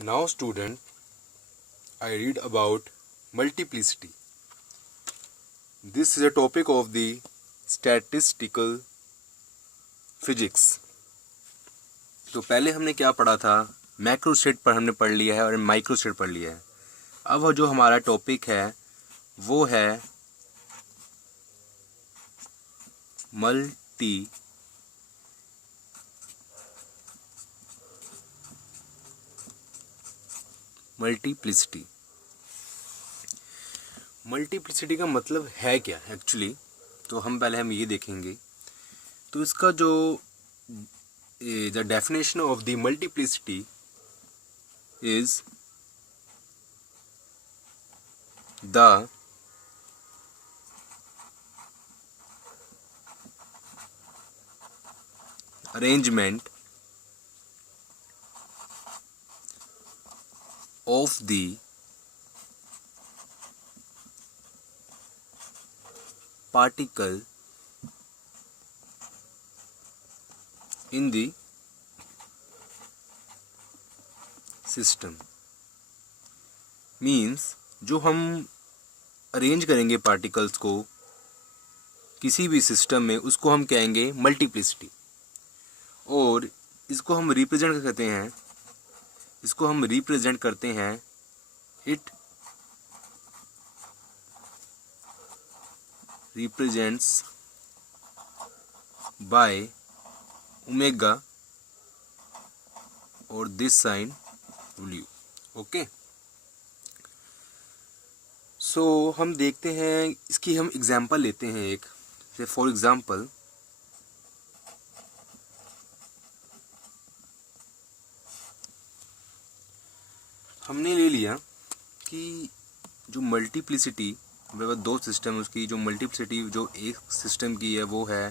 Now student, I read about multiplicity. This is a topic of the statistical physics. तो पहले हमने क्या पढ़ा था, मैक्रो स्टेट पर हमने पढ़ लिया है और माइक्रो स्टेट पढ़ लिया है। अब जो हमारा टॉपिक है वो है मल्टीप्लिसिटी। मल्टीप्लिसिटी का मतलब है क्या एक्चुअली, तो हम ये देखेंगे। तो इसका जो the definition of the multiplicity is the arrangement of the particle in the system। Means जो हम अरेंज करेंगे पार्टिकल्स को किसी भी सिस्टम में, उसको हम कहेंगे मल्टीप्लिसिटी। और इसको हम रिप्रेजेंट करते हैं इट रिप्रेजेंट्स बाय ओमेगा और दिस साइन W। ओके, सो हम देखते हैं, इसकी हम एग्जांपल लेते हैं एक से। फॉर एग्जांपल हमने ले लिया कि जो मल्टीप्लिसिटी, दो सिस्टम, उसकी जो मल्टीप्लिसिटी जो एक सिस्टम की है वो है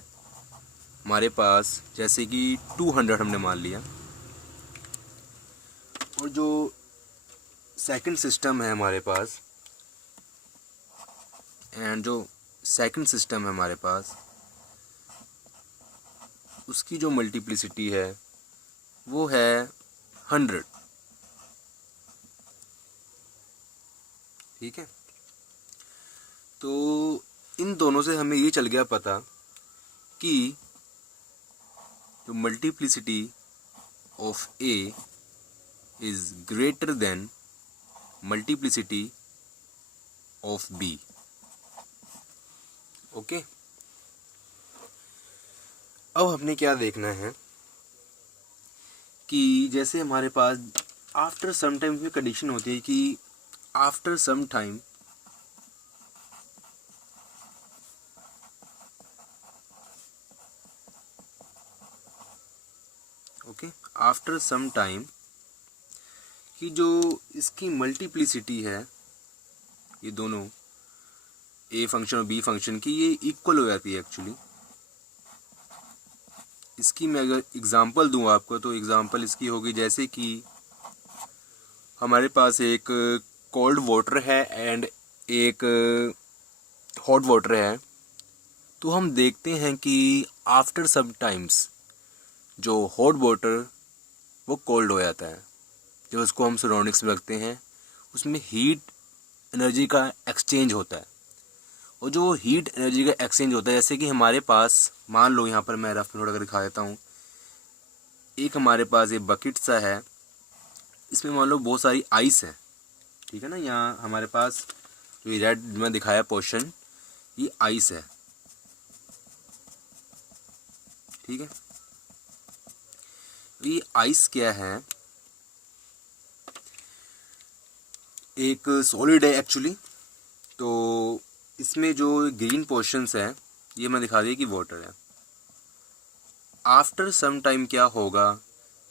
हमारे पास, जैसे कि 200 हमने मान लिया। और जो सेकंड सिस्टम है हमारे पास, उसकी जो मल्टीप्लिसिटी है वो है 100। ठीक है, तो इन दोनों से हमें ये चल गया पता कि जो multiplicity of A is greater than multiplicity of B। Okay, अब हमने क्या देखना है कि जैसे हमारे पास आफ्टर सम टाइम में कंडीशन होती है कि after some time after some time कि जो इसकी मल्टीप्लिसिटी है, ये दोनों A फंक्शन और B फंक्शन की, ये इक्वल हो जाती है एक्चुअली। इसकी मैं अगर एग्जांपल दूं आपको, तो एग्जांपल इसकी होगी जैसे कि हमारे पास एक कोल्ड वाटर है एंड एक हॉट वाटर है। तो हम देखते हैं कि आफ्टर सम टाइम्स जो हॉट वाटर वो कोल्ड हो जाता है। जब उसको हम सराउंडिंग्स में रखते हैं, उसमें हीट एनर्जी का एक्सचेंज होता है। और जो हीट एनर्जी का एक्सचेंज होता है, जैसे कि हमारे पास, मान लो यहाँ पर मैं रफ में थोड़ा कर दिखा देता हूँ। एक हमारे पास ये बकेट सा है, इसमें मान लो बहुत सारी आइस है। ठीक है ना, यहाँ हमारे पास जो ये रेड में दिखाया पोर्शन, ये आइस है। ठीक है, ये आइस क्या है, एक सॉलिड है एक्चुअली। तो इसमें जो ग्रीन पोर्शंस है, ये मैं दिखा दिया कि वाटर है। आफ्टर सम टाइम क्या होगा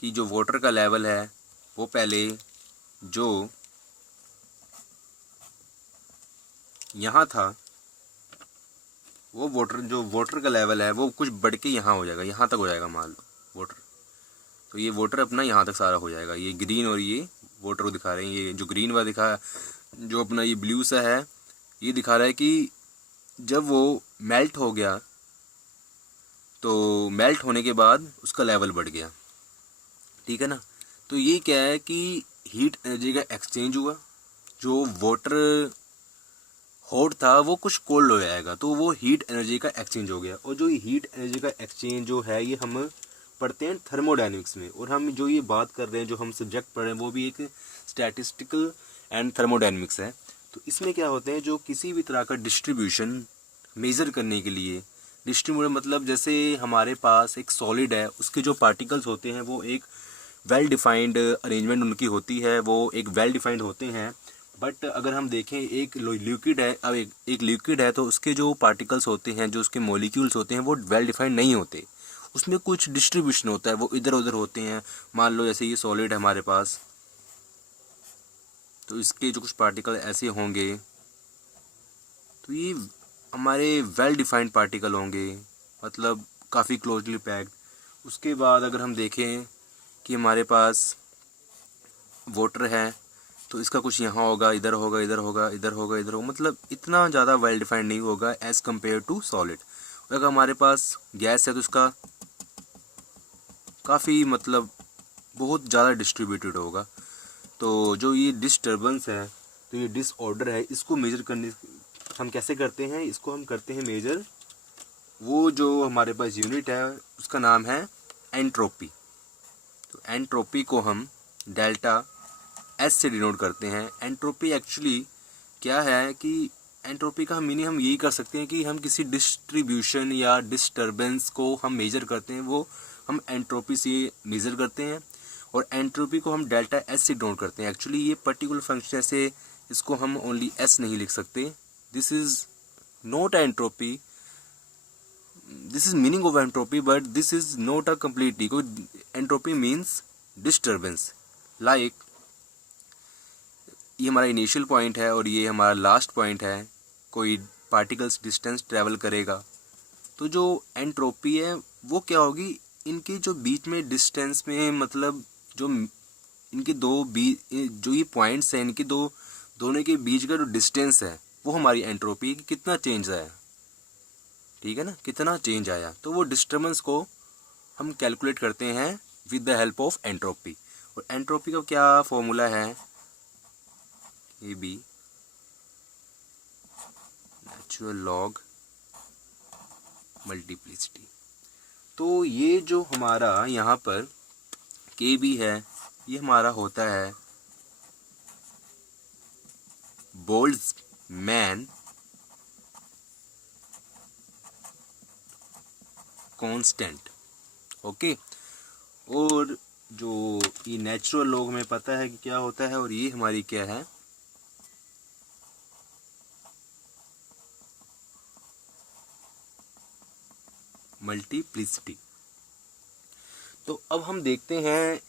कि जो वाटर का लेवल है वो पहले जो यहाँ था, वो वाटर का लेवल है वो कुछ बढ़ के यहाँ हो जाएगा, यहाँ तक हो जाएगा मान लो वाटर। तो ये वाटर अपना यहाँ तक सारा हो जाएगा। ये ग्रीन और ये वाटर को दिखा रहे हैं। ये जो ग्रीन वाला दिखा, जो अपना ये ब्लू सा है, ये दिखा रहा है कि जब वो मेल्ट हो गया, तो मेल्ट होने के बाद उसका लेवल बढ़ गया। ठीक है ना, तो ये क्या है कि हीट एनर्जी का एक्सचेंज हुआ, जो वाटर हॉट था वो कुछ कोल्ड हो जाएगा, तो वो हीट एनर्जी का एक्सचेंज हो गया। और जो ये हीट एनर्जी का एक्सचेंज जो है ये हम पढ़ते हैं थर्मोडायनेमिक्स में, और हम जो ये बात कर रहे हैं, जो हम सब्जेक्ट पढ़ रहे हैं, वो भी एक स्टैटिस्टिकल एंड थर्मोडायनेमिक्स है। तो इसमें क्या होते हैं, जो किसी भी तरह का डिस्ट्रीब्यूशन मेज़र करने के लिए, डिस्ट्रीब्यूशन मतलब जैसे हमारे पास एक सॉलिड है, उसके जो पार्टिकल्स होते हैं वो एक वेल डिफाइंड अरेंजमेंट उनकी होती है, वो एक वेल डिफाइंड होते हैं। बट अगर हम देखें एक लिक्विड है, अब एक लिक्विड है, तो उसके जो पार्टिकल्स होते हैं, जो उसके मॉलिक्यूल्स होते हैं, वो वेल डिफाइंड नहीं होते, उसमें कुछ डिस्ट्रीब्यूशन होता है, वो इधर उधर होते हैं। मान लो जैसे ये सॉलिड है हमारे पास, तो इसके जो कुछ पार्टिकल ऐसे होंगे, तो ये हमारे वेल डिफाइंड पार्टिकल होंगे, मतलब काफ़ी क्लोजली पैक्ड। उसके बाद अगर हम देखें कि हमारे पास वाटर है, तो इसका कुछ यहाँ होगा, इधर होगा, इधर होगा, इधर होगा, इधर होगा, मतलब इतना ज़्यादा वेल डिफाइंड नहीं होगा एज़ कम्पेयर टू सॉलिड। अगर हमारे पास गैस है तो इसका काफ़ी मतलब बहुत ज़्यादा डिस्ट्रीब्यूटेड होगा। तो जो ये डिस्टर्बेंस है, तो ये डिसऑर्डर है, इसको मेजर करने हम कैसे करते हैं, इसको हम करते हैं मेजर, वो जो हमारे पास यूनिट है उसका नाम है एंट्रोपी। तो एंट्रोपी को हम डेल्टा एस से डिनोट करते हैं। एंट्रोपी एक्चुअली क्या है कि एंट्रोपी का मीनिंग हम यही कर सकते हैं कि हम किसी डिस्ट्रीब्यूशन या डिस्टर्बेंस को हम मेजर करते हैं, वो हम एंट्रोपी से मेजर करते हैं, और एंट्रोपी को हम डेल्टा एस से डिनोट करते हैं। एक्चुअली ये पर्टिकुलर फंक्शन से इसको हम ओनली एस नहीं लिख सकते, this is not entropy, this is meaning of entropy, but this is not a completely, entropy means disturbance. Like ये हमारा इनिशियल पॉइंट है और ये हमारा लास्ट पॉइंट है, कोई पार्टिकल्स डिस्टेंस ट्रैवल करेगा, तो जो एंट्रोपी है वो क्या होगी, इनके जो बीच में डिस्टेंस में, मतलब जो इनके जो ये पॉइंट्स हैं, इनके दोनों के बीच का जो डिस्टेंस है, वो हमारी एंट्रोपी कितना चेंज आया, ठीक है ना, कितना चेंज आया। तो वो डिस्टर्बेंस को हम कैलकुलेट करते हैं with the help of entropy. और एंट्रोपी का क्या फॉर्मूला है, A B natural log multiplicity. तो ये जो हमारा यहाँ पर के बी है, ये हमारा होता है बोल्ट्जमैन कांस्टेंट, ओके। और जो ये नेचुरल लॉग में पता है कि क्या होता है, और ये हमारी क्या है, मल्टीप्लिसिटी। तो अब हम देखते हैं,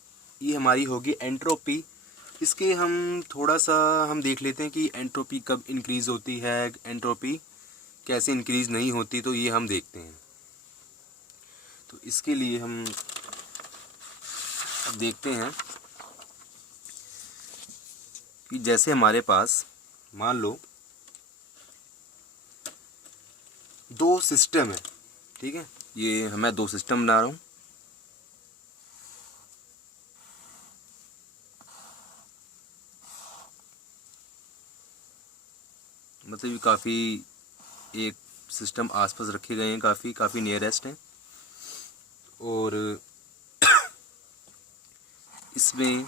ये हमारी होगी एंट्रोपी। इसके हम थोड़ा सा हम देख लेते हैं कि एंट्रोपी कब इंक्रीज़ होती है, एंट्रोपी कैसे इंक्रीज़ नहीं होती, तो ये हम देखते हैं। तो इसके लिए हम अब देखते हैं कि जैसे हमारे पास मान लो दो सिस्टम है, ठीक है, ये मैं दो सिस्टम बना रहा हूँ, मतलब ये काफ़ी एक सिस्टम आसपास रखे गए हैं, काफ़ी नियरेस्ट हैं, और इसमें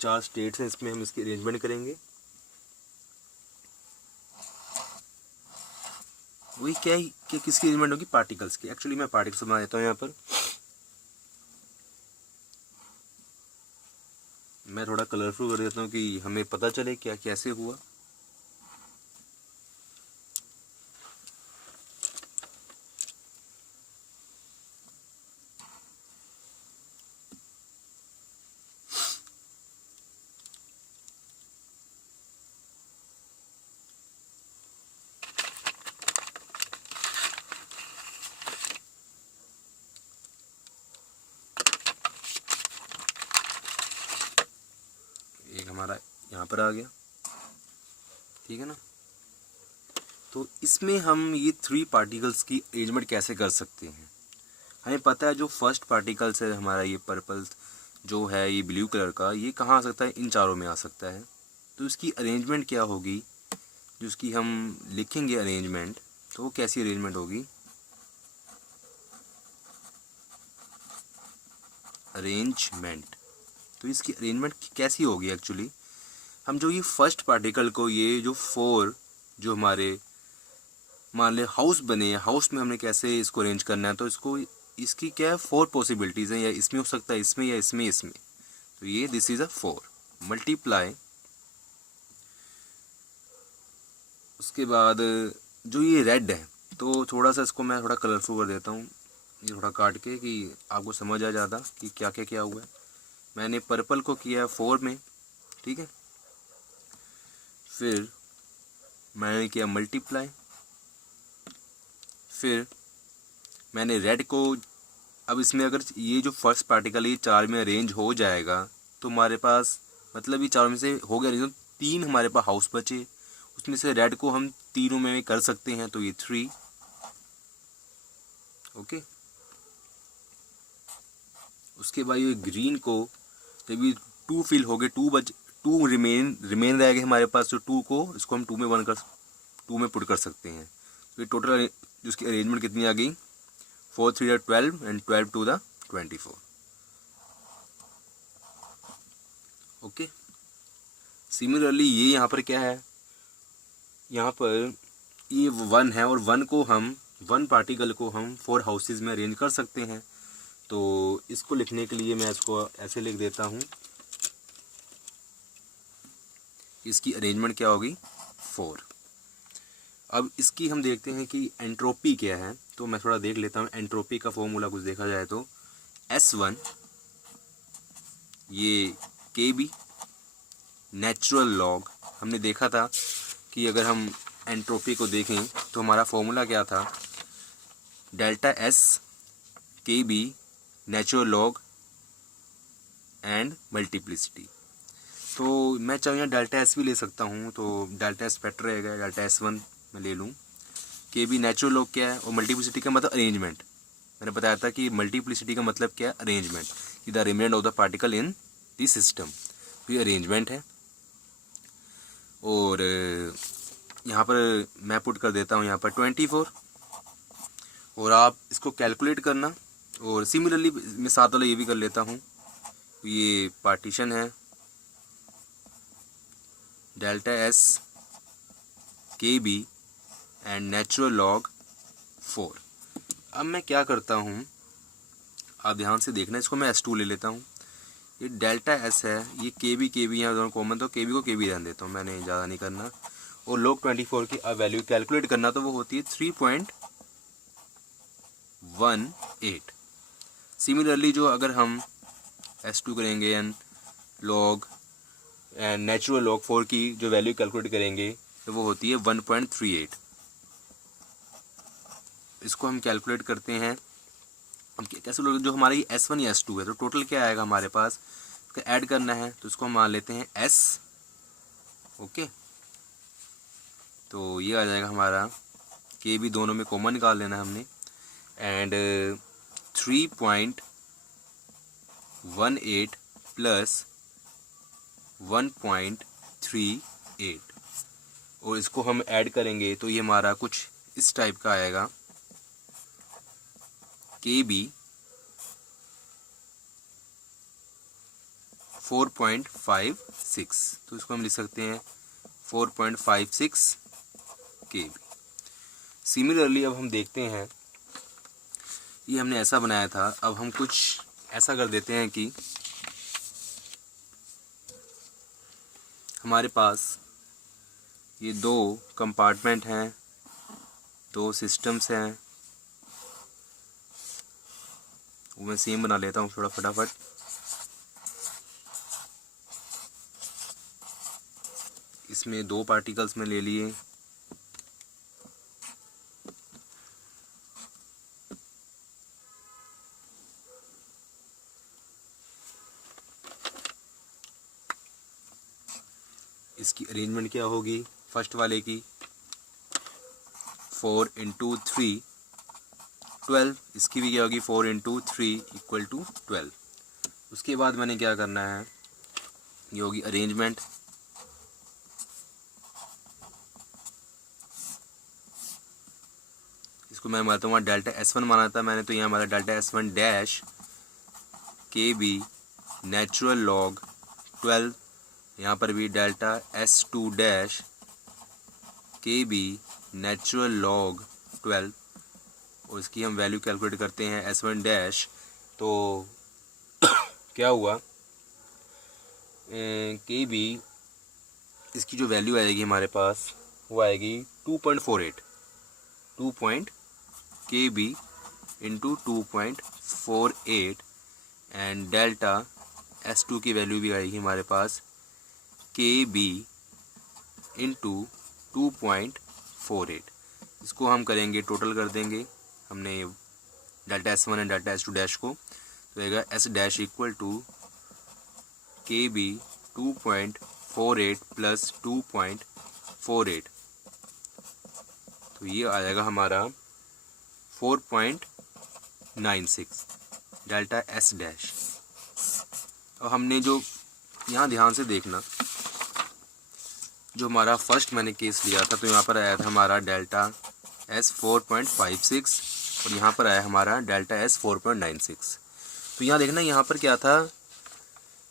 चार स्टेट्स हैं, इसमें हम इसकी अरेंजमेंट करेंगे। वही क्या ही क्या किसकी अरेंजमेंट होगी, पार्टिकल्स की। एक्चुअली मैं पार्टिकल्स बना देता हूँ यहाँ पर, मैं थोड़ा कलरफुल कर देता हूँ कि हमें पता चले क्या कैसे हुआ। एक हमारा यहाँ पर आ गया, ठीक है ना। तो इसमें हम ये थ्री पार्टिकल्स की अरेंजमेंट कैसे कर सकते हैं, हमें पता है जो फर्स्ट पार्टिकल्स है हमारा, ये पर्पल जो है, ये ब्लू कलर का, ये कहाँ आ सकता है, इन चारों में आ सकता है। तो इसकी अरेंजमेंट क्या होगी, जो इसकी हम लिखेंगे अरेंजमेंट, तो वो कैसी अरेंजमेंट होगी, अरेंजमेंट। तो इसकी अरेंजमेंट कैसी होगी एक्चुअली, हम जो ये फर्स्ट पार्टिकल को, ये जो 4 जो हमारे मान ले हाउस बने हैं, हाउस में हमने कैसे इसको अरेंज करना है, तो इसको, इसकी क्या है 4 पॉसिबिलिटीज़ हैं, या इसमें हो सकता है, इसमें, या इसमें, इसमें। तो ये दिस इज़ अ 4 मल्टीप्लाई। उसके बाद जो ये रेड है, तो थोड़ा सा इसको मैं थोड़ा कलरफुल कर देता हूँ, ये थोड़ा काट के, कि आपको समझ आ जाता कि क्या क्या क्या हुआ है। मैंने पर्पल को किया है 4 में, ठीक है। फिर मैंने किया मल्टीप्लाई, फिर मैंने रेड को, अब इसमें अगर ये जो फर्स्ट पार्टिकल ये 4 में अरेंज हो जाएगा, तो हमारे पास मतलब ये 4 में से हो गया अरेंज, तो 3 हमारे पास हाउस बचे, उसमें से रेड को हम तीनों में कर सकते हैं, तो ये 3, ओके। उसके बाद ये ग्रीन को जब ये 2 फिल हो गए, 2 रिमेन रहेगा हमारे पास, तो 2 को इसको हम 2 में पुट कर सकते हैं। तो ये टोटल जिसकी अरेंजमेंट कितनी आ गई, 4 3 12 एंड 12 2 24, ओके। सिमिलरली ये यहाँ पर क्या है, यहाँ पर ये 1 है, और 1 पार्टिकल को हम 4 हाउसेज में अरेंज कर सकते हैं। तो इसको लिखने के लिए मैं इसको ऐसे लिख देता हूँ, इसकी अरेंजमेंट क्या होगी 4। अब इसकी हम देखते हैं कि एंट्रोपी क्या है, तो मैं थोड़ा देख लेता हूँ। एंट्रोपी का फॉर्मूला कुछ देखा जाए तो S1 ये KB नेचुरल लॉग, हमने देखा था कि अगर हम एंट्रोपी को देखें तो हमारा फॉर्मूला क्या था, delta S KB natural log and multiplicity. तो मैं चाहूँ यहाँ डेल्टा एस भी ले सकता हूँ, तो डेल्टा एस बेटर रहेगा, डेल्टा S1 मैं ले लूँ। KB नेचुरल लॉग क्या है, और मल्टीप्लिसिटी का मतलब अरेंजमेंट। मैंने बताया था कि मल्टीप्लिसिटी का मतलब क्या है, अरेंजमेंट, कि the arrangement of the particle in the system. तो ये अरेंजमेंट है। और यहाँ पर मैं पुट कर देता हूँ यहाँ पर 24, और आप इसको कैलकुलेट करना। और सिमिलरली मैं साथ वाला ये भी कर लेता हूँ, ये पार्टीशन है, delta S KB and natural log 4। अब मैं क्या करता हूँ, आप ध्यान से देखना, इसको मैं S2 ले लेता हूँ। ये डेल्टा S है, ये KB यहाँ दोनों कॉमन, तो KB को KB रहने देता हूँ, मैंने ज़्यादा नहीं करना। और लॉग 24 की अब वैल्यू कैलकुलेट करना, तो वो होती है 3.18। सिमिलरली जो अगर हम S2 करेंगे and log and natural log 4 की जो वैल्यू कैलकुलेट करेंगे, तो वो होती है 1.38। इसको हम कैलकुलेट करते हैं। हम कैसे लोग, जो हमारी S1 या S2 है, तो टोटल क्या आएगा हमारे पास, इसका ऐड करना है, तो इसको हम मान लेते हैं S, ओके। तो ये आ जाएगा हमारा, के भी दोनों में कॉमन निकाल लेना है हमने, एंड 3.18 प्लस 1.38, और इसको हम ऐड करेंगे तो ये हमारा कुछ इस टाइप का आएगा, KB 4.56। तो इसको हम लिख सकते हैं 4.56 KB। सिमिलरली अब हम देखते हैं, ये हमने ऐसा बनाया था, अब हम कुछ ऐसा कर देते हैं कि हमारे पास ये 2 कंपार्टमेंट हैं, 2 सिस्टम्स हैं, वो मैं सेम बना लेता हूँ थोड़ा फटाफट। इसमें 2 पार्टिकल्स में ले लिए, इसकी अरेंजमेंट क्या होगी, फर्स्ट वाले की 4 × 3 12, इसकी भी क्या होगी 4 इंटू 3 इक्वल टू 12। उसके बाद मैंने क्या करना है, ये होगी अरेंजमेंट। इसको मैं मानता हूँ डेल्टा S1 माना था मैंने, तो यहाँ हमारा डेल्टा S1 डैश के बी नेचुरल लॉग 12, यहाँ पर भी डेल्टा S2 डैश के बी नेचुरल लॉग 12, और इसकी हम वैल्यू कैलकुलेट करते हैं S1 डैश। तो क्या हुआ, के बी इसकी जो वैल्यू आएगी हमारे पास वो आएगी 2.48 के B into 2.48, and delta S2 की वैल्यू भी आएगी हमारे पास के बी इंटू 2.48। इसको हम करेंगे, टोटल कर देंगे हमने delta S1 and delta S2 dash को, तो रहेगा S डैश इक्वल टू के बी 2.48 प्लस 2.48, तो ये आ जाएगा हमारा 4.96 डेल्टा S डैश। और हमने जो यहाँ ध्यान से देखना, जो हमारा फर्स्ट मैंने केस लिया था, तो यहाँ पर आया था हमारा डेल्टा S 4.56 और यहाँ पर आया हमारा डेल्टा S 4.96। तो यहाँ देखना, यहाँ पर क्या था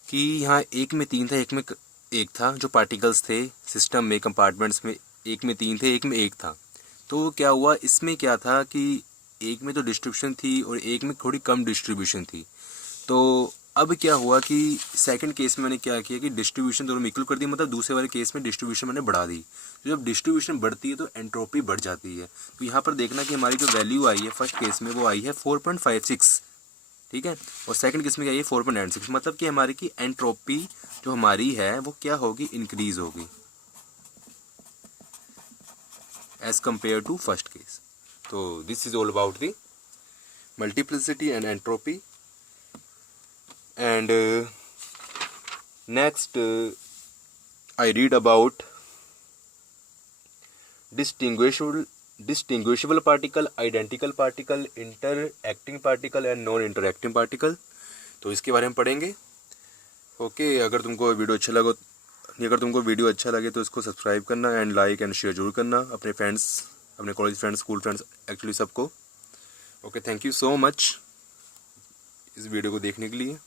कि यहाँ एक में 3 था, एक में 1 था, जो पार्टिकल्स थे सिस्टम में, कंपार्टमेंट्स में एक में 3 थे, एक में 1 था। तो क्या हुआ, इसमें क्या था कि एक में तो डिस्ट्रीब्यूशन थी और एक में थोड़ी कम डिस्ट्रीब्यूशन थी। तो अब क्या हुआ कि सेकंड केस में मैंने क्या किया कि डिस्ट्रीब्यूशन दोनों में इक्वल कर दी, मतलब दूसरे वाले केस में डिस्ट्रीब्यूशन मैंने बढ़ा दी। तो जब डिस्ट्रीब्यूशन बढ़ती है तो एंट्रोपी बढ़ जाती है। तो यहाँ पर देखना कि हमारी जो वैल्यू आई है फर्स्ट केस में वो आई है 4.56, ठीक है, और सेकंड केस में क्या आई है 4.96, मतलब कि हमारी की एंट्रोपी जो हमारी है वो क्या होगी, इंक्रीज होगी as compare to first case. तो this is all about the multiplicity and entropy. And next I read about distinguishable particle, identical particle, interacting particle and non interacting particle। तो इसके बारे में पढ़ेंगे। ओके, अगर तुमको वीडियो अच्छा लगे तो इसको सब्सक्राइब करना एंड लाइक एंड शेयर जरूर करना अपने फ्रेंड्स, अपने college friends, school friends, actually सबको। Okay, thank you so much इस वीडियो को देखने के लिए।